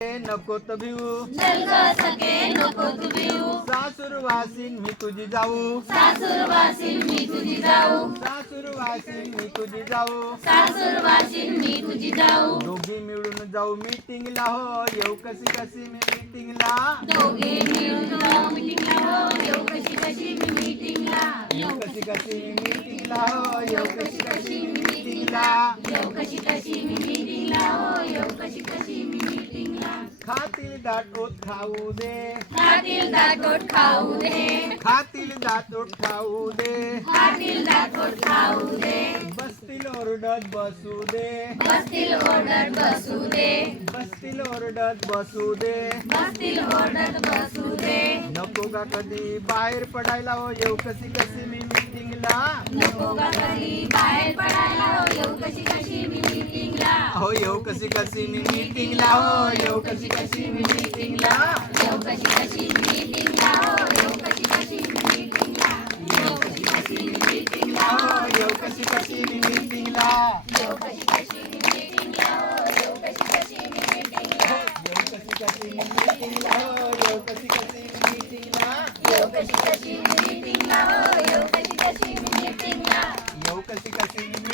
नको तर भिऊ चल ग सखे नको तू भिऊ सासूर वासीन मी तुझी जाऊ. सासूर वासीन मी तुझी जाऊ. सासूर वासीन मी तुझी जाऊ. सासूर वासीन मी तुझी जाऊ. दोघी मिळून जाऊ मीटिंगला हो. येऊ कशी कशी मी मीटिंगला. दोघे मिळून जाऊ मीटिंगला हो. येऊ कशी कशी मी मीटिंगला. येऊ कशी कशी मी मीटिंगला हो. येऊ कशी कशी मी मीटिंगला. येऊ कशी कशी खातील दाटोत खाऊ दे. खातील दाटोट खाऊ दे. खातील दाटोत खाऊ दे. खातील दाटोट खाऊ दे. बसतील ओरडत बसू दे. बसतील ओरडत बसू दे. बसतील ओरडत बसू दे. बसतील ओरडत बसू दे. नको का कधी बाहेर पडायला हो येऊ कशी कशी मी मीटिंगला नको का कधी बाहेर पडायला हो येऊ कशी कशी हो येऊ कशी कशी मी मीटिंगला हो येऊ कशी कशी मी मीटिंगला येऊ कशी कशी मी मीटिंगला हो येऊ कशी कशी मी मीटिंगला येऊ कशी कशी मी मीटिंगला हो येऊ कशी कशी मी मीटिंगला येऊ कशी कशी मी मीटिंगला हो येऊ कशी कशी मी मीटिंगला येऊ कशी कशी मी मीटिंगला हो येऊ कशी कशी मी मीटिंगला येऊ कशी कशी मी मीटिंगला हो येऊ कशी कशी मी मीटिंगला येऊ कशी कशी मी